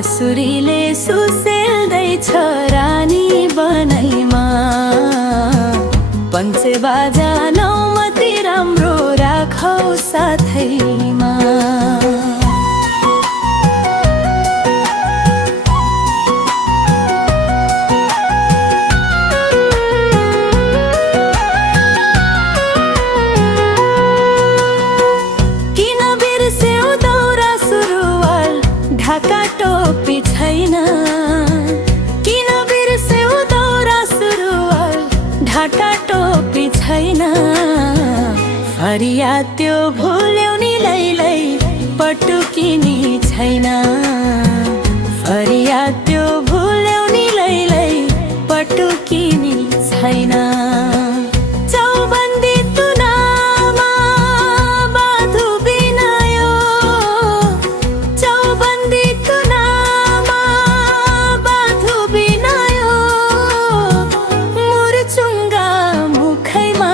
बाँसुरीले सुसेल्दैछ रानी बनैमा। पञ्चे बाजा नौमती राम्रो राखौ साथैमा। किन बिर्स्यौ दौरा सुरुवाल ढाका टोपी छैन। किन बिर्स्यौ दौरा सुरुवाल ढाका टोपी छैन। फरिया त्यो भुल्यौ नि लैलै पटुकिनी छैन। फरिया त्यो भुल्यौ नि लैलै पटुकिनी छैन। चौबन्दी तुनामा बाधु बिनायो। चौबन्दी तुनामा बाधु बिनायो। मुर्चुङ्गा मुखैमा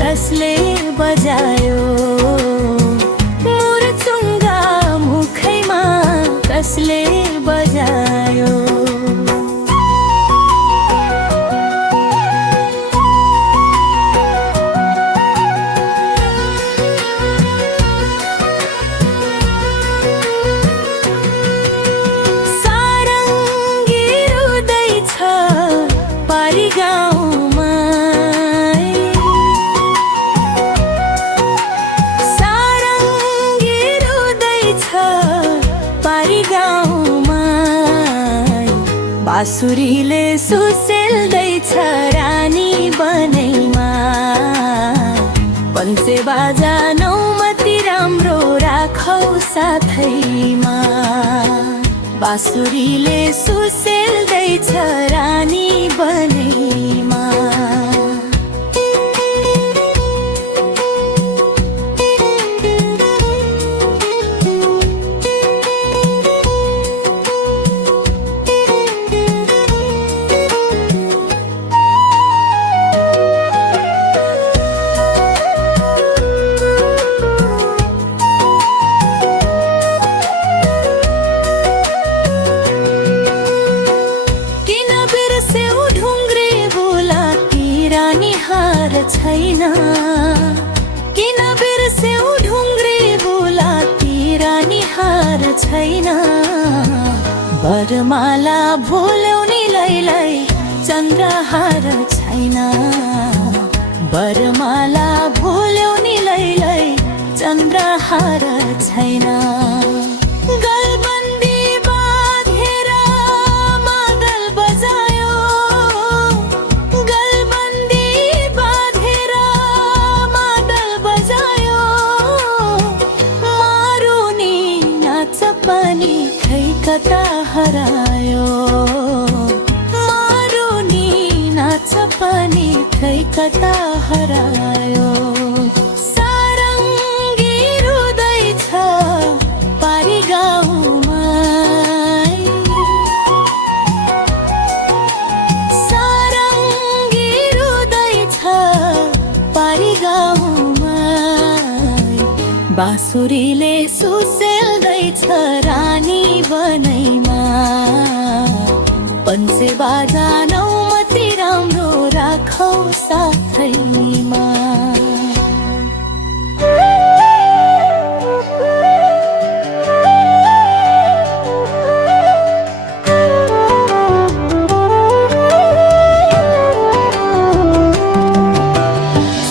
कसले बजायो। मुर्चुङ्गा मुखैमा कसले बजायो। सारङ्गी रुँदैछ पारी गाउँमा। सारङ्गी रुँदैछ पारी गाउँमा। बाँसुरीले सुसेल्दैछ रानी बनैमा। पञ्चे बाजा नौमती राम्रो राखौ साथैमा। बाँसुरीले सुसेल्दैछ रानी बनैमा। किन बिर्स्यौ ढुङ्ग्रे बुलाकी रानी हार छैन। किन बिर्स्यौ ढुङ्ग्रे बुलाकी रानी हार छैन। वरमाला भुल्यौ नि लैलै चन्द्रहार छैन। वरमाला भुल्यौ नि लैलै चन्द्रहार छैन। गलबन्दी बाँधेर मादल बजायो। गलबन्दी बाँधेर मादल बजायो। मारुनी नाच पनि खै कता हरायो। मारुनी नाच पनि खै कता हरायो। सारङ्गी रुँदैछ पारी गाउँमा। सारङ्गी रुँदैछ पारी गाउँमा। बाँसुरीले सुसेल्दैछ रानी बनैमा। पञ्चे बाजा नौमती राम्रो राखौ साथैमा।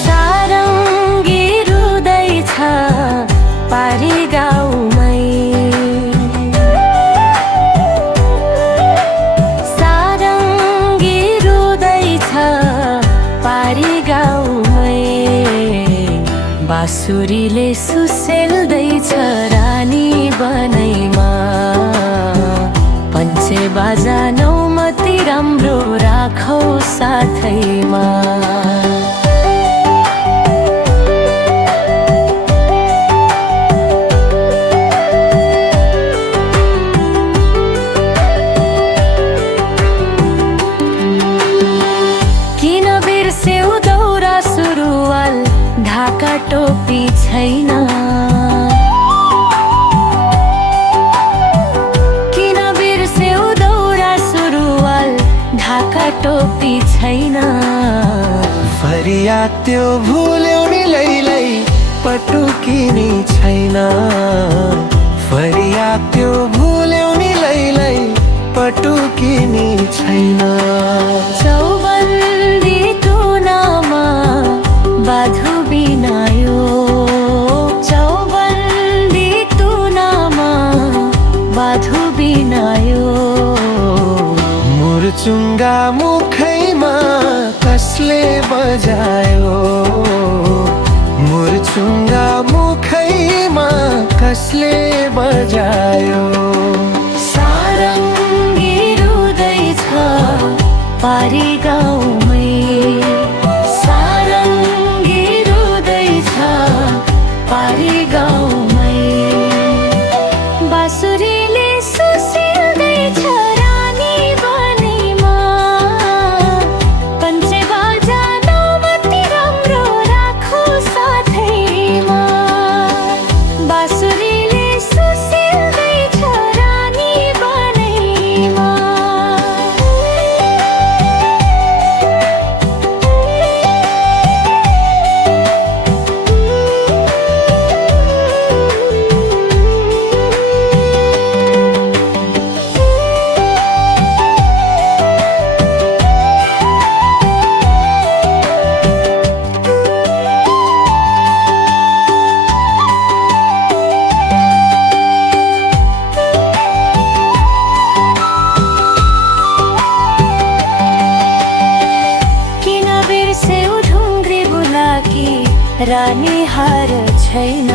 सारङ्गी रुँदैछ पारी गाउँमै। सारङ्गी रुँदैछ पारी गाउँमै। बाँसुरीले सुसेल्दैछ रानी बनैमा। पञ्चे बाजा नौमती राम्रो राखौ साथैमा। किन बिर्स्यौ दौरा सुरुवाल ढाका टोपी छैन। किन छैन। फरिया त्यो भुल्यौ नि लैलै पटुकिनी छैन। फरिया त्यो भुल्यौ नि लैलै पटुकिनी छैन। चौबन्दी तुनामा बाधु बिनायो। चौबन्दी तुनामा बाधु बिनायो। मुर्चुङ्गा मुखैमा कसले बजायो। मुर्चुङ्गा मुखैमा कसले बजायो। सारङ्गी रुँदैछ पारी गाउँमै। सारङ्गी रुँदैछ पारी गाउँमै। बाँसुरीले सुसिल्दैछ रानी बनेमा। पञ्चे बाजा नौमती राम्रो राखो साथैमा। बाँसुरीले सुसिल्दैछ रानी बनेमा। रानी हार छैन।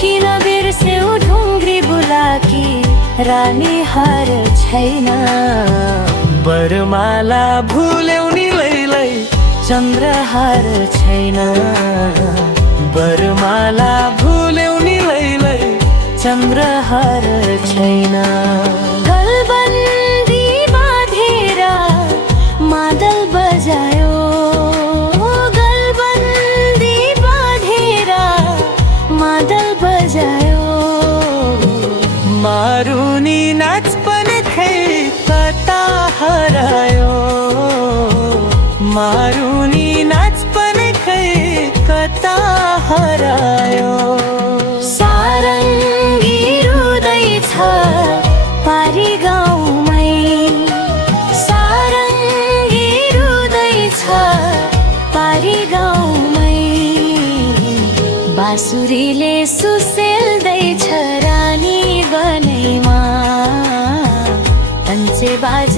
किन बिर्स्यौ ढुङ्ग्री बुलाकी रानी हार छैन। बरमाला भुल्यौ नि लैलै चन्द्रहार छैन। बरमाला भुल्यौ नि लैलै चन्द्रहार छैन। गलबन्दी बाँधेर मादल बजायो। गलबन्दी बाँधेर मादल बजायो। मारुनी नाच पनि खै कता हरायो। मारुनी नाच पनि खै कता हरायो। सारङ्गी रुँदैछ पारी गाउँमै। सारङ्गी रुँदैछ पारी गाउँमै। बाँसुरीले सुसेल्दैछ रानी बनैमा। पञ्चे बाजा